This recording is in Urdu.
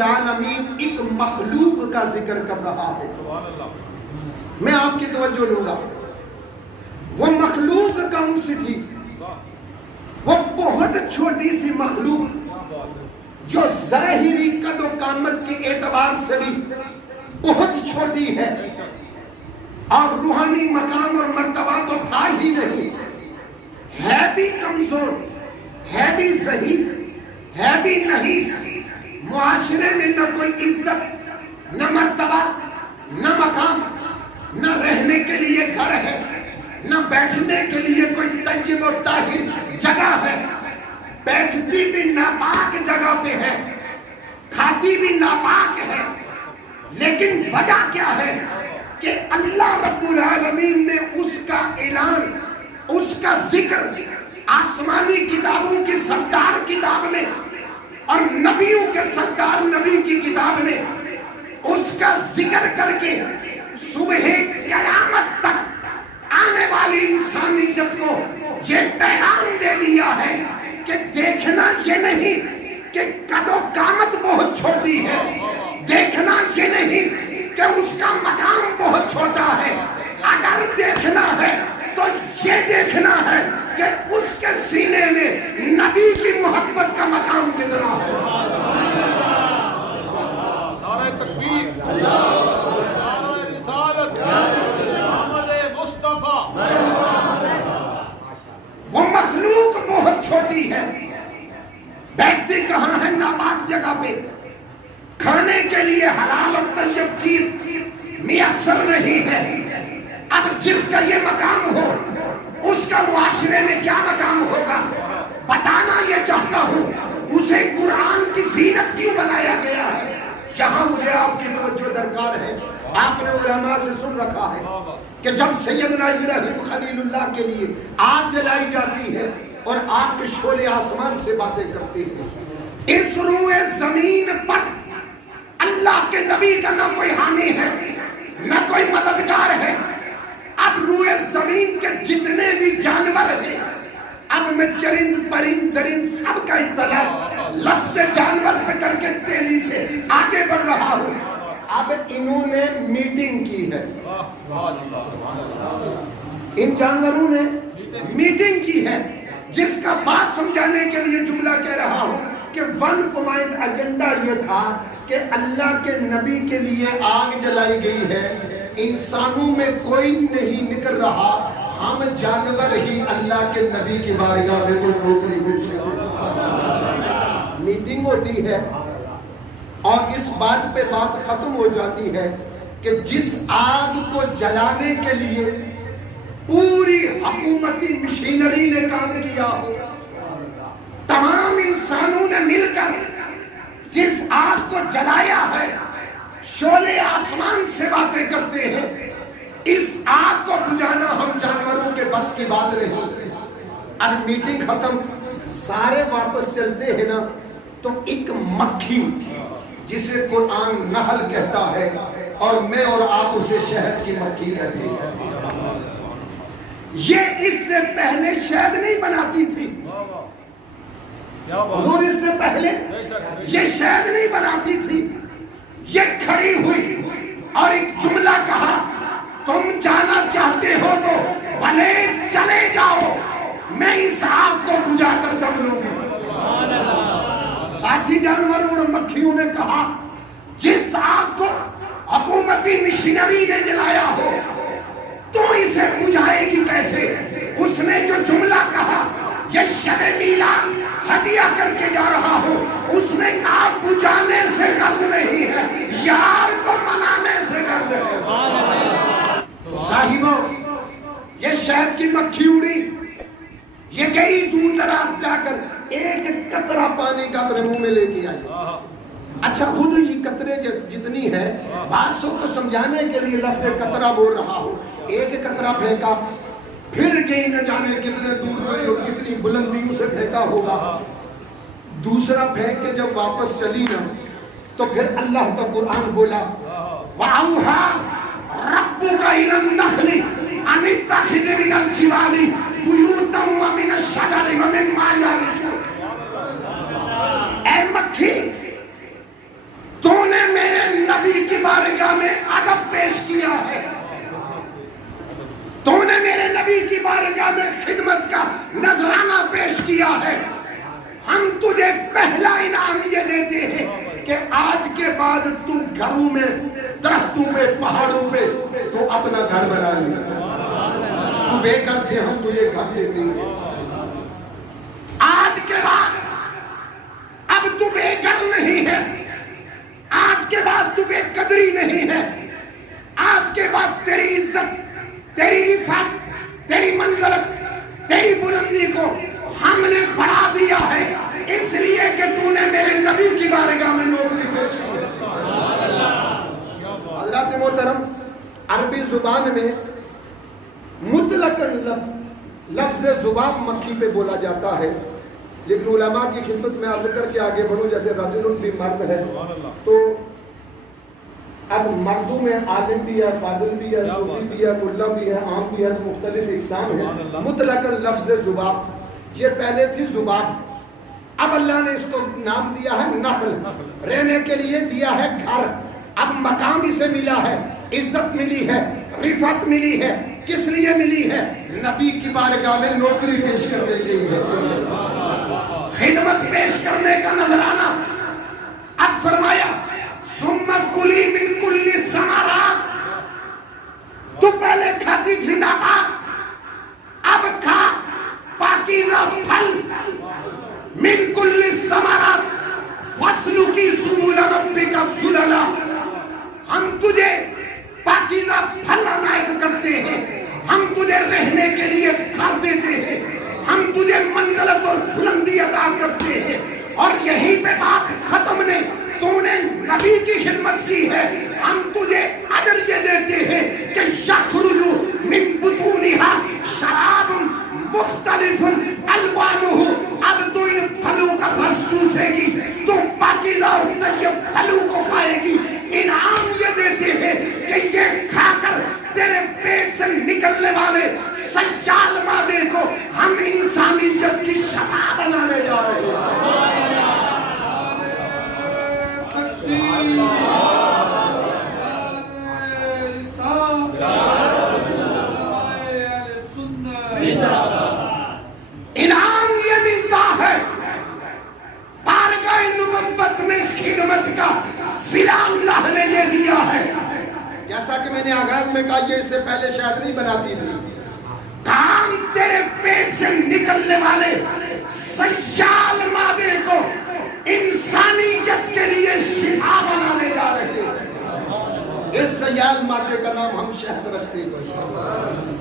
العالمین ایک مخلوق کا ذکر کر رہا ہے. میں آپ کی توجہ لوں گا. وہ مخلوق کون سی تھی؟ وہ بہت چھوٹی سی مخلوق جو ظاہری قد و قامت کے اعتبار سے بھی بہت چھوٹی ہے اور روحانی مقام اور مرتبہ تو تھا ہی نہیں. ہے بھی کمزور، ہے بھی ضعیف، ہے بھی نحیف. معاشرے میں نہ کوئی عزت، نہ مرتبہ، نہ مقام، نہ رہنے کے لیے گھر ہے، نہ بیٹھنے کے لیے کوئی طیب و طاہر جگہ ہے. بیٹھتی بھی ناپاک جگہ پہ ہے، کھاتی بھی ناپاک ہے. لیکن وجہ کیا ہے کہ اللہ رب العالمین نے اس کا اعلان، اس کا ذکر آسمانی کتابوں کی سردار کتاب میں اور نبیوں کے سردار نبی کی کتاب میں اس کا ذکر کر کے صبح قیامت تک آنے والی انسانیت کو یہ پیغام دے دیا ہے کہ دیکھنا یہ نہیں کہ قد و قامت بہت چھوٹی ہے، دیکھنا یہ نہیں کہ اس کا مقام بہت چھوٹا ہے. اگر دیکھنا ہے تو یہ دیکھنا ہے کہ اس کے سینے میں نبی کی محبت کا مقام کتنا ہے. نعرہ تکبیر، نعرہ رسالت، محمد مصطفیٰ. وہ مخلوق بہت چھوٹی ہے، بیٹھتی کہاں ہے؟ ناپاک جگہ پہ. کھانے کے لیے حلال اور طیب چیز میسر نہیں ہے. اب جس کا یہ مقام ہو اس کا معاشرے میں کیا مقام ہوگا بتانا یہ چاہتا ہوں. اسے قرآن کی زینت کیوں بنایا گیا ہے؟ یہاں مجھے آپ کی توجہ درکار ہے. آپ نے علماء سے سن رکھا ہے کہ جب سیدنا ابراہیم خلیل اللہ کے لیے آگ جلائی جاتی ہے اور آگ کے شعلے آسمان سے باتیں کرتے ہیں، اس روئے زمین پر اللہ کے نبی کا نہ کوئی حامی ہے نہ کوئی مددگار ہے. اب روئے زمین کے جتنے بھی جانور ہیں، اب میں چرند پرند درند سب کا اطلاع لفظ جانور پہ کر کے تیزی سے آگے بڑھ رہا ہوں. اب انہوں نے میٹنگ کی ہے، ان جانوروں نے میٹنگ کی ہے جس کا بات سمجھانے کے لیے جملہ کہہ رہا ہوں کہ 1 پوائنٹ ایجنڈا یہ تھا کہ اللہ کے نبی کے لیے آگ جلائی گئی ہے. انسانوں میں کوئی نہیں نکل رہا، ہم جانور ہی اللہ کے نبی کی بارگاہ میں کوئی نوکری مل سکتی. میٹنگ ہوتی ہے اور اس بات پہ بات ختم ہو جاتی ہے کہ جس آگ کو جلانے کے لیے پوری حکومتی مشینری نے کام کیا ہو، تمام انسانوں نے مل کر جس آگ کو جلایا ہے، شعلے آسمان سے باتیں کرتے ہیں. اس آگ کو بجھانا ہم جانوروں کے بس کی بات نہیں. اب میٹنگ ختم، سارے واپس چلتے ہیں نا، تو ایک مکھی جسے قرآن نحل کہتا ہے اور میں اور آپ اسے شہد کی مکھی کہتے ہیں، یہ اس سے پہلے شہد نہیں بناتی تھی. حضور اس سے پہلے یہ شہد نہیں بناتی تھی. یہ کھڑی ہوئی اور ایک جملہ کہا، تم جانا چاہتے ہو تو بھلے چلے جاؤ، میں اس آگ کو بجھا کر دم لوں گی. ساتھی جانور اور مکھیوں نے کہا، جس آگ کو حکومتی مشینری نے جلایا ہو تو اسے بجھائے گی کیسے؟ اس نے جو جملہ کہا، یہ شب میلاد ہدیہ کر کے جا رہا ہوں، اس نے کہا بجھانے سے غرض نہیں ہے، یار کو منانے سے غرض ہے. صاحبو، یہ شہد کی مکھی اڑی، یہ گئی دور دراز جا کر ایک قطرہ پانی کا اپنے منہ میں لے کے آئی. اچھا خود یہ قطرے جتنی ہے، باتوں کو سمجھانے کے لیے لفظ قطرہ بول رہا ہوں. ایک قطرہ پھینکا، پھر گئی نہ جانے کتنے دور گئی اور کتنی بلندیوں سے پھینکا ہوگا. دوسرا پھینک کے جب واپس چلی نا تو پھر اللہ کا قرآن بولا، وَأَوْحَى رَبُّكَ إِلَى النَّخْلِ أَنِ اتَّخِذِ مِنَ الْجِبَالِ بُيُوتًا وَمِنَ الشَّجَرِ وَمِمَّا يَعْرِشُونَ. اے مکھی، کیا ہے، ہم تجھے پہلا انعام یہ دیتے ہیں کہ آج کے بعد تو گھروں میں، درختوں پہ، پہاڑوں پہ تو اپنا گھر بنا لے. تو بے گھر تھے، ہم تجھے گھر دیتے ہیں. آج کے بعد اب تو بے گھر نہیں ہے، آج کے بعد تو بے قدری نہیں ہے. آج کے بعد تیری عزت، تیری رفعت، تیری منزلت، تیری بلندی کو ہم نے بڑھا دیا ہے، اس لیے کہ تو نے میرے نبی کی بارگاہ میں نوکری پیش کی ہے. حضرات محترم، عربی زبان میں مطلق لفظ ذباب مکھی پہ بولا جاتا ہے، لیکن علماء کی خدمت میں عرض کر کے آگے بڑھوں، جیسے رجل بھی مرد ہے تو اب مردوں میں عالم بھی ہے، فاضل بھی ہے، صوفی بھی ہے، ملا بھی ہے، عام بھی ہے، تو مختلف اقسام ہیں. مطلق لفظ ذباب، یہ پہلے تھی ذباب، اب اللہ نے اس کو نام دیا ہے نخل، رہنے کے لیے دیا ہے گھر. اب مقام اسے ملا ہے، عزت ملی ہے، رفعت ملی ہے. کس لیے ملی ہے؟ نبی کی بارگاہ میں نوکری پیش کرنے کے لیے، خدمت پیش کرنے کا نذرانہ. اب فرمایا ثم کلی من کل الثمرات، تو پہلے کھاتی تھی نبات، اب کھا پاکیزہ پھل. من کل الثمرات فاسلکی سبل ربک ذللا، ہم تجھے پاکیزہ پھل عنایت کرتے ہیں، ہم تجھے رہنے کے لیے گھر دیتے ہیں، ہم تجھے منزلت اور بلندی عطا کرتے ہیں. اور یہیں پہ بات ختم نہیں، تو نے نبی کی خدمت کی ہے، ہم تجھے اجر یہ دیتے ہیں کہ یخرج من بطونہا شراب مختلف الوانہ، اب تو ان پھلوں کا رس چوسے گی، تو پاکیزہ اور طیب پھلوں کو کھائے گی. انعام یہ دیتے ہیں کہ یہ کھا کر تیرے پیٹ سے نکلنے والے سیال مادے کو ہم انسانیت کی شفا بنانے جا رہے ہیں. انعام یہ ملتا ہے، بارگاہ نبوت میں خدمت کا صلہ اللہ نے یہ دیا ہے. جیسا کہ میں نے آغاز میں کہا، یہ اس سے پہلے شاید نہیں بناتی تھی. کام تیرے پیٹ سے نکلنے والے سیال مادے کو انسانیت کے لیے شفا بنانے جا رہے ہیں. اس سیال مادے کا نام ہم شہد رکھتے ہیں.